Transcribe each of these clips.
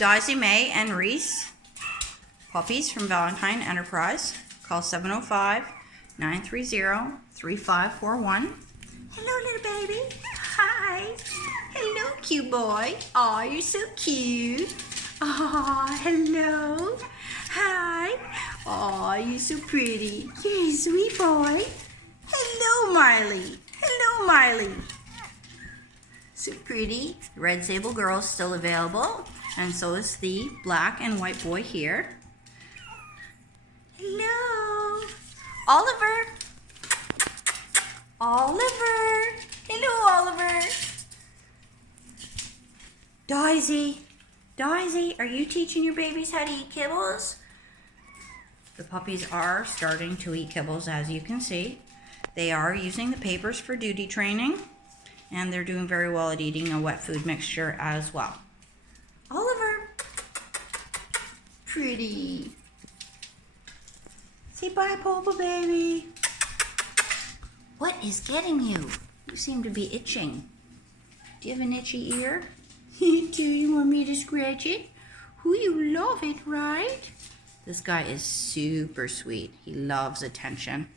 Daisy May and Reese puppies from Valentyne Enterprise. Call 705-930-3541. Hello, little baby. Hi. Hello, cute boy. Aw, you're so cute. Aw, hello. Hi. Aw, you're so pretty. You're a sweet boy. Hello, Marley. Hello, Marley. So pretty. Red Sable Girl is still available, and so is the black and white boy here. Hello, Oliver. Oliver. Hello, Oliver. Daisy. Daisy, are you teaching your babies how to eat kibbles? The puppies are starting to eat kibbles, as you can see. They are using the papers for duty training, and they're doing very well at eating a wet food mixture as well. Oliver. Pretty. Say bye, Popo baby. What is getting you? You seem to be itching. Do you have an itchy ear? Do you want me to scratch it? Who, you love it, right? This guy is super sweet. He loves attention.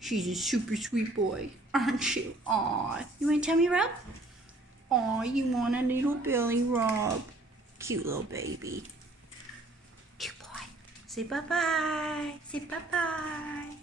She's a super sweet boy, aren't you? Aw, you want a tummy rub? Aw, you want a little belly rub? Cute little baby. Cute boy. Say bye-bye. Say bye-bye.